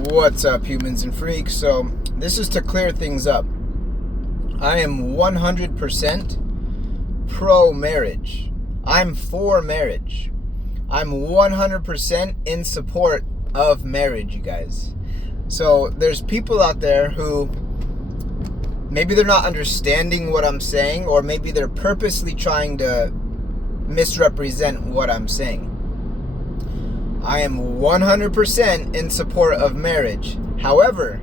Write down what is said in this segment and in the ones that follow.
What's up, humans and freaks? So this is to clear things up. I am 100% pro-marriage. I'm for marriage. I'm 100% in support of marriage, you guys. So there's people out there who maybe they're not understanding what I'm saying, or maybe they're purposely trying to misrepresent what I'm saying. I am 100% in support of marriage. However,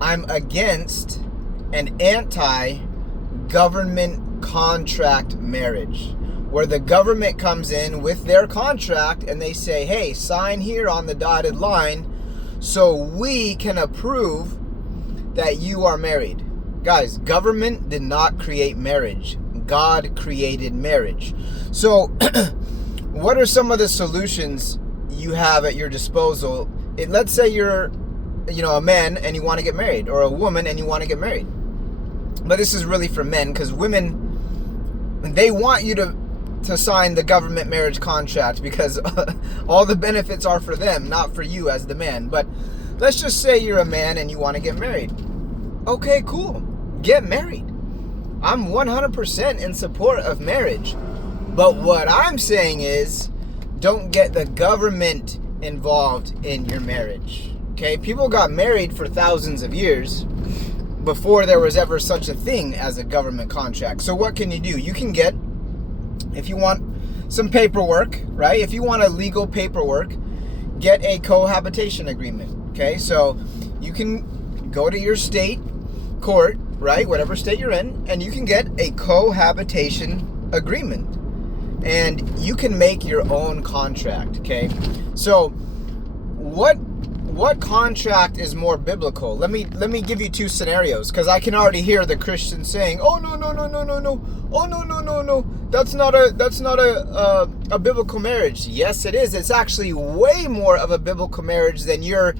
I'm against an anti-government contract marriage, where the government comes in with their contract and they say, hey, sign here on the dotted line so we can approve that you are married. Guys, government did not create marriage. God created marriage. So what are some of the solutions you have at your disposal? Let's say you're a man and you want to get married, or a woman and you want to get married. But this is really for men, because women, they want you to sign the government marriage contract because all the benefits are for them, not for you as the man. But let's just say you're a man and you want to get married. Okay, cool. Get married. I'm 100% in support of marriage. But what I'm saying is, don't get the government involved in your marriage. Okay? People got married for thousands of years before there was ever such a thing as a government contract. So what can you do? You can get, if you want some paperwork, right? If you want a legal paperwork, get a cohabitation agreement. Okay? So you can go to your state court, right? Whatever state you're in, and you can get a cohabitation agreement. And you can make your own contract, okay? So what contract is more biblical? Let me give you two scenarios, because I can already hear the Christians saying, "Oh no. Oh no. That's not a biblical marriage." Yes, it is. It's actually way more of a biblical marriage than your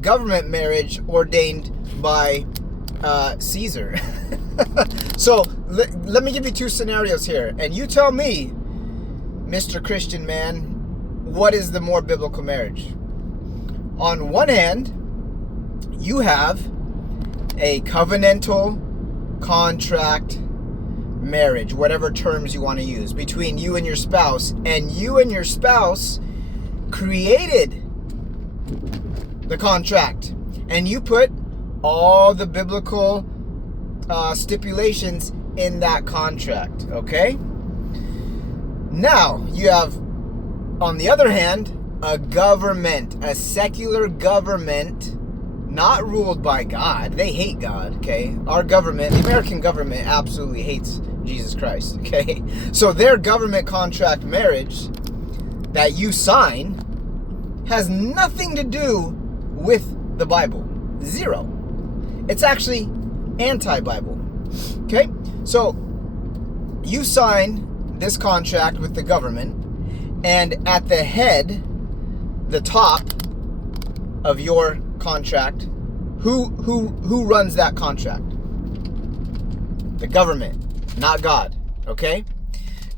government marriage ordained by Caesar. So let me give you two scenarios here, and you tell me, Mr. Christian man, what is the more biblical marriage? On one hand, you have a covenantal contract marriage, whatever terms you want to use, between you and your spouse, and you and your spouse created the contract, and you put all the biblical stipulations in that contract, okay? Now, you have, on the other hand, a government, a secular government, not ruled by God. They hate God, okay? Our government, the American government, absolutely hates Jesus Christ, okay? So their government contract marriage that you sign has nothing to do with the Bible. Zero. It's actually anti-Bible, okay? So you sign this contract with the government, and at the head, the top of your contract, who runs that contract? The government, not God, okay?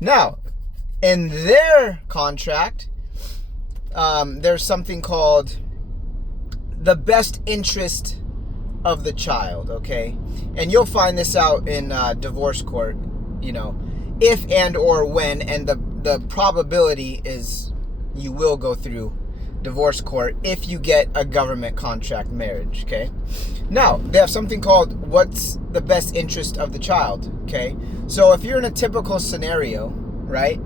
Now, in their contract, there's something called the best interest of the child, okay? And you'll find this out in divorce court, if and or when, and the probability is you will go through divorce court if you get a government contract marriage, okay? Now, they have something called what's the best interest of the child, okay? So if you're in a typical scenario, right,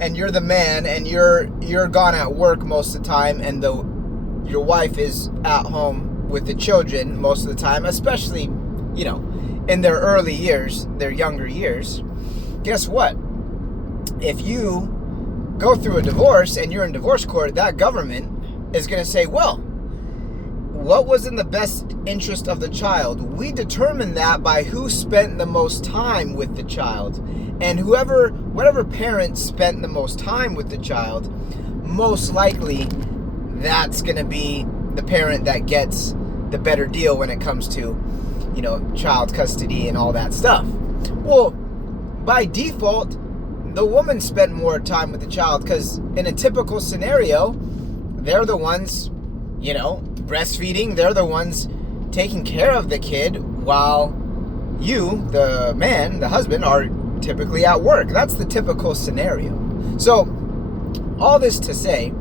and you're the man and you're gone at work most of the time, and your wife is at home with the children most of the time, especially, in their early years, their younger years, guess what? If you go through a divorce and you're in divorce court, that government is going to say, well, what was in the best interest of the child? We determined that by who spent the most time with the child. And whatever parent spent the most time with the child, most likely that's going to be the parent that gets the better deal when it comes to, child custody and all that stuff. Well, by default, the woman spent more time with the child, because in a typical scenario, they're the ones, breastfeeding. They're the ones taking care of the kid while you, the man, the husband, are typically at work. That's the typical scenario. So, all this to say,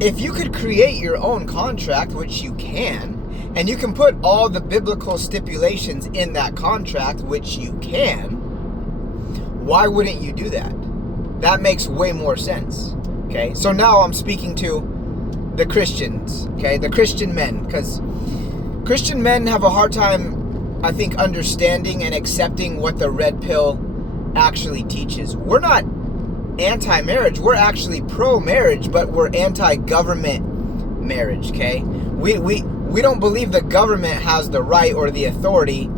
if you could create your own contract, which you can, and you can put all the biblical stipulations in that contract, which you can, why wouldn't you do that? That makes way more sense. Okay, so now I'm speaking to the Christians, okay, the Christian men, because Christian men have a hard time, I think, understanding and accepting what the red pill actually teaches. We're not anti-marriage, we're actually pro-marriage, but we're anti-government marriage, okay? We don't believe the government has the right or the authority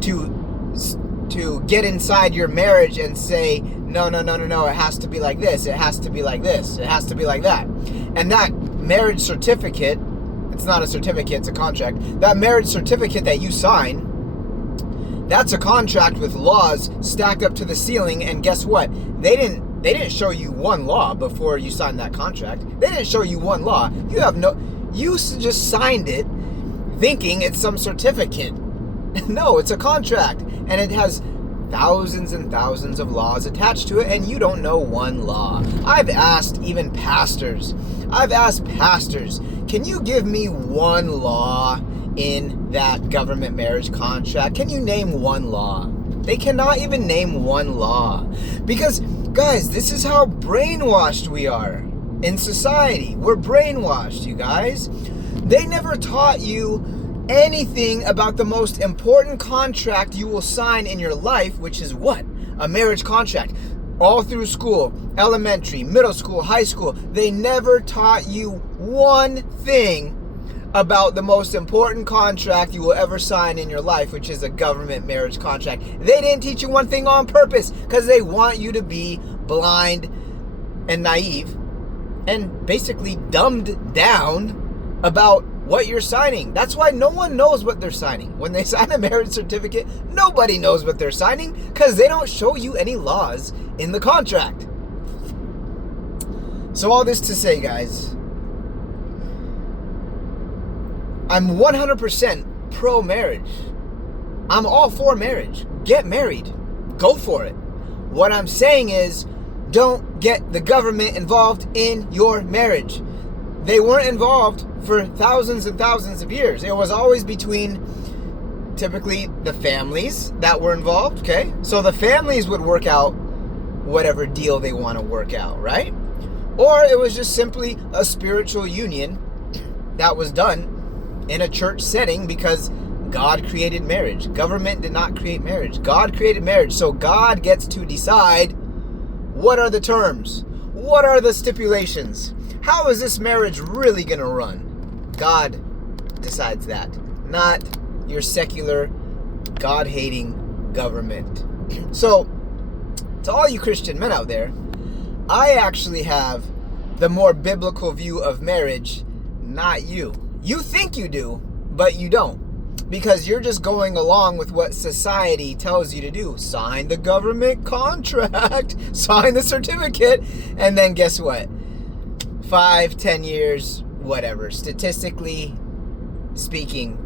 to get inside your marriage and say, no, it has to be like this, it has to be like this, it has to be like that. And that marriage certificate, it's not a certificate, it's a contract. That marriage certificate that you sign, that's a contract with laws stacked up to the ceiling, and guess what? They didn't show you one law before you signed that contract. They didn't show you one law. You just signed it thinking it's some certificate. No, it's a contract, and it has thousands and thousands of laws attached to it, and you don't know one law. I've asked pastors, can you give me one law in that government marriage contract? Can you name one law? They cannot even name one law. Because, guys, this is how brainwashed we are in society. We're brainwashed, you guys. They never taught you anything about the most important contract you will sign in your life, which is what? A marriage contract. All through school, elementary, middle school, high school, they never taught you one thing about the most important contract you will ever sign in your life, which is a government marriage contract. They didn't teach you one thing on purpose because they want you to be blind and naive and basically dumbed down about what you're signing. That's why no one knows what they're signing. When they sign a marriage certificate, nobody knows what they're signing because they don't show you any laws in the contract. So all this to say, guys, I'm 100% pro-marriage. I'm all for marriage. Get married. Go for it. What I'm saying is, don't get the government involved in your marriage. They weren't involved for thousands and thousands of years. It was always between typically the families that were involved, okay? So the families would work out whatever deal they want to work out, right? Or it was just simply a spiritual union that was done in a church setting because God created marriage. Government did not create marriage. God created marriage. So God gets to decide what are the terms? What are the stipulations? How is this marriage really going to run? God decides that, not your secular, God-hating government. So, to all you Christian men out there, I actually have the more biblical view of marriage, not you. You think you do, but you don't. Because you're just going along with what society tells you to do. Sign the government contract, sign the certificate, and then guess what? 5, 10 years, whatever. Statistically speaking,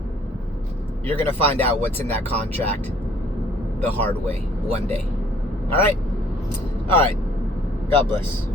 you're going to find out what's in that contract the hard way one day. All right? All right. God bless.